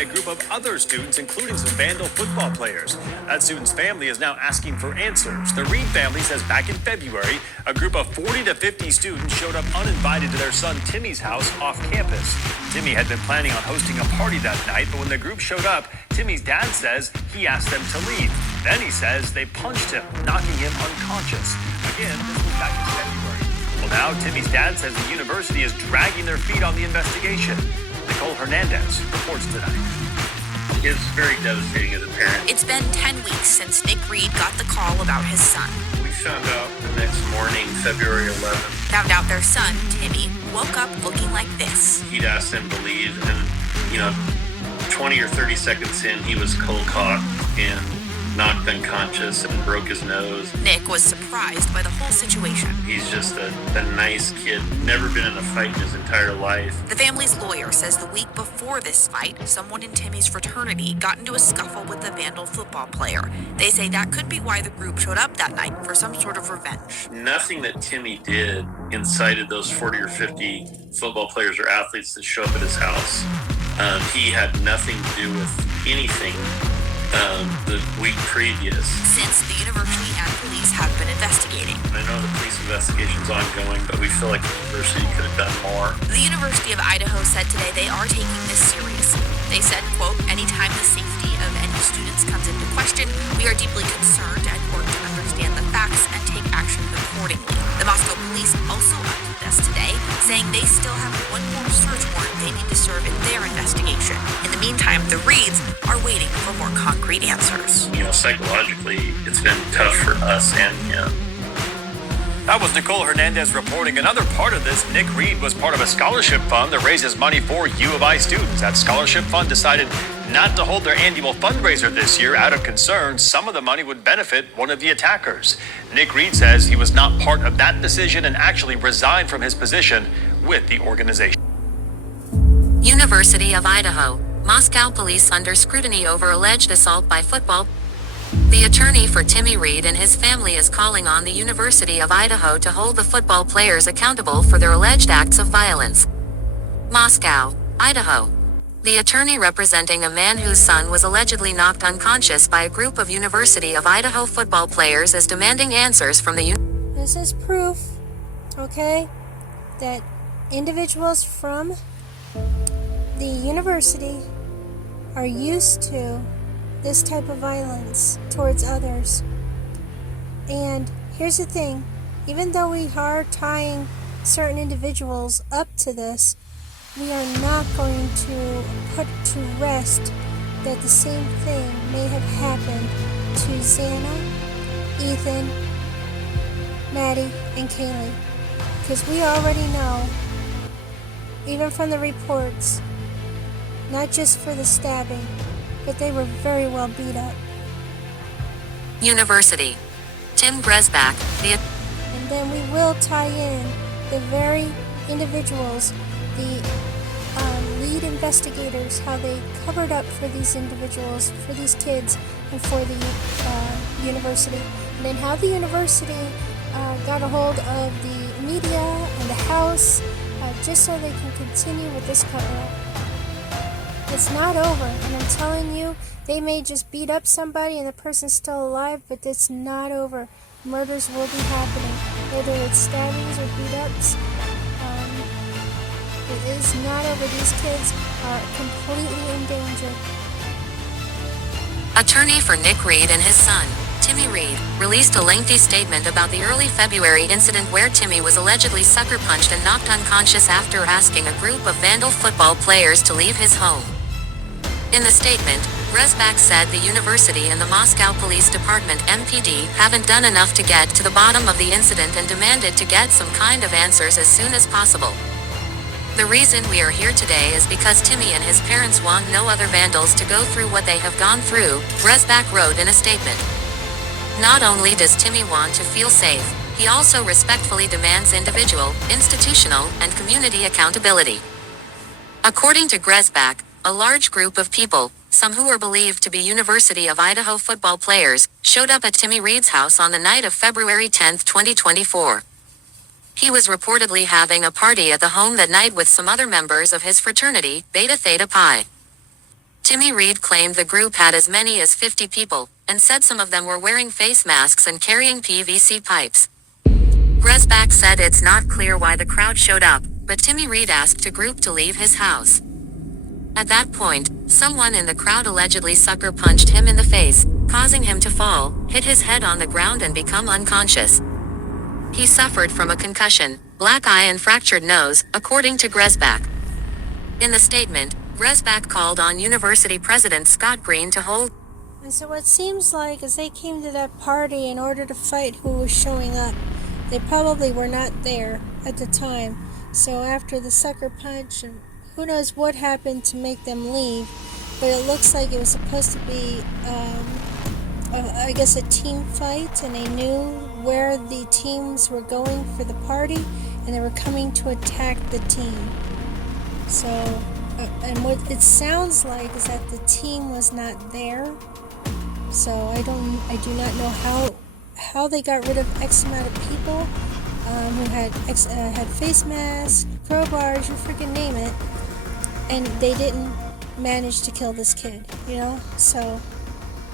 by a group of other students, including some Vandal football players. That student's family is now asking for answers. The Reed family says back in February, a group of 40 to 50 students showed up uninvited to their son Timmy's house off campus. Timmy had been planning on hosting a party that night, but when the group showed up, Timmy's dad says he asked them to leave. Then he says they punched him, knocking him unconscious. Again, this was back in February. Well, now Timmy's dad says the university is dragging their feet on the investigation. Nicole Hernandez reports tonight. It's very devastating as a parent. It's been 10 weeks since Nick Reed got the call about his son. We found out the next morning, February 11th. Found out their son, Timmy, woke up looking like this. He'd asked them to leave, and 20 or 30 seconds in, he was cold cocked and knocked unconscious and broke his nose. Nick was surprised by the whole situation. He's just a nice kid, never been in a fight in his entire life. The family's lawyer says the week before this fight, someone in Timmy's fraternity got into a scuffle with the Vandal football player. They say that could be why the group showed up that night for some sort of revenge. Nothing that Timmy did incited those 40 or 50 football players or athletes that show up at his house. He had nothing to do with anything the week previous. Since the university and police have been investigating. I know the police investigation's ongoing, but we feel like the university could have done more. The University of Idaho said today they are taking this seriously. They said, quote, anytime the safety of any students comes into question, we are deeply concerned and work to understand the facts and take action accordingly. The Moscow police also updated us today, saying they still have one more search warrant they need to serve in their investigation. In the meantime, the Reeds are waiting for more concrete answers. Psychologically, it's been tough for us and him. That was Nicole Hernandez reporting. Another part of this, Nick Reed was part of a scholarship fund that raises money for U of I students. That scholarship fund decided not to hold their annual fundraiser this year out of concern some of the money would benefit one of the attackers. Nick Reed says he was not part of that decision and actually resigned from his position with the organization. University of Idaho, Moscow police under scrutiny over alleged assault by football. The attorney for Timmy Reed and his family is calling on the University of Idaho to hold the football players accountable for their alleged acts of violence. Moscow, Idaho. The attorney representing a man whose son was allegedly knocked unconscious by a group of University of Idaho football players is demanding answers from the This is proof, okay, that individuals from the university are used to this type of violence towards others. And here's the thing, even though we are tying certain individuals up to this, we are not going to put to rest that the same thing may have happened to Xana, Ethan, Maddie, and Kaylee. Because we already know, even from the reports, not just for the stabbing, but they were very well beat up. University. Tim Bresbach, And then we will tie in the very individuals, the lead investigators, how they covered up for these individuals, for these kids, and for the university. And then how the university got a hold of the media and the House, just so they can continue with this cover-up. It's not over, and I'm telling you, they may just beat up somebody and the person's still alive, but it's not over. Murders will be happening, whether it's stabbings or beat-ups. It is not over. These kids are completely in danger. attorney for Nick Reed and his son, Timmy Reed, released a lengthy statement about the early February incident where Timmy was allegedly sucker punched and knocked unconscious after asking a group of Vandal football players to leave his home. In the statement, Bresbach said the university and the Moscow Police Department (MPD) haven't done enough to get to the bottom of the incident and demanded to get some kind of answers as soon as possible. The reason we are here today is because Timmy and his parents want no other vandals to go through what they have gone through, Bresbach wrote in a statement. Not only does Timmy want to feel safe, he also respectfully demands individual, institutional, and community accountability. According to Bresbach, a large group of people, some who are believed to be University of Idaho football players, showed up at Timmy Reed's house on the night of February 10, 2024. He was reportedly having a party at the home that night with some other members of his fraternity, Beta Theta Pi. Timmy Reed claimed the group had as many as 50 people, and said some of them were wearing face masks and carrying PVC pipes. Gresback said it's not clear why the crowd showed up, but Timmy Reed asked the group to leave his house. At that point, someone in the crowd allegedly sucker punched him in the face, causing him to fall, hit his head on the ground and become unconscious. He suffered from a concussion, black eye and fractured nose, according to Gresback. In the statement, Gresback called on University President Scott Green to hold. And so what seems like is they came to that party in order to fight who was showing up. They probably were not there at the time. So after the sucker punch, and who knows what happened to make them leave, but it looks like it was supposed to be, I guess, a team fight, and they knew where the teams were going for the party, and they were coming to attack the team. So, and what it sounds like is that the team was not there. So I do not know how they got rid of X amount of people who had face masks, crowbars, you freaking name it, and they didn't manage to kill this kid, you know. So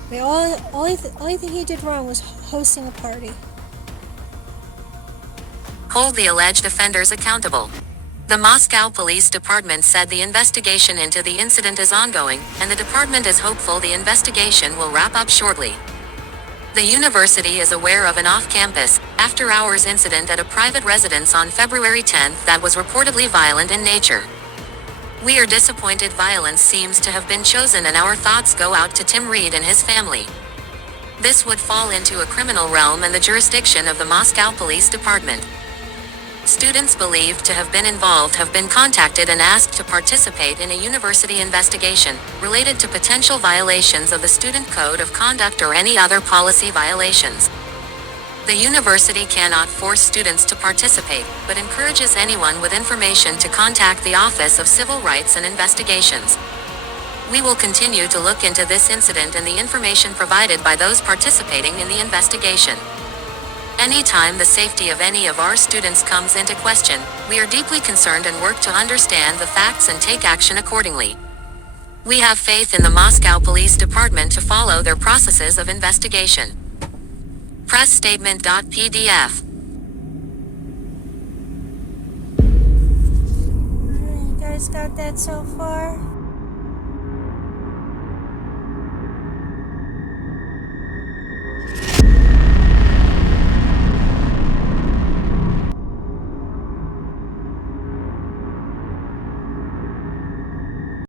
the only thing he did wrong was hosting a party. Hold the alleged offenders accountable. The Moscow Police Department said the investigation into the incident is ongoing, and the department is hopeful the investigation will wrap up shortly. The university is aware of an off-campus, after-hours incident at a private residence on February 10th that was reportedly violent in nature. We are disappointed violence seems to have been chosen, and our thoughts go out to Tim Reed and his family. This would fall into a criminal realm and the jurisdiction of the Moscow Police Department. Students believed to have been involved have been contacted and asked to participate in a university investigation related to potential violations of the Student Code of Conduct or any other policy violations. The university cannot force students to participate, but encourages anyone with information to contact the Office of Civil Rights and Investigations. We will continue to look into this incident and the information provided by those participating in the investigation. Anytime the safety of any of our students comes into question, we are deeply concerned and work to understand the facts and take action accordingly. We have faith in the Moscow Police Department to follow their processes of investigation. Press statement.pdf. You guys got that so far?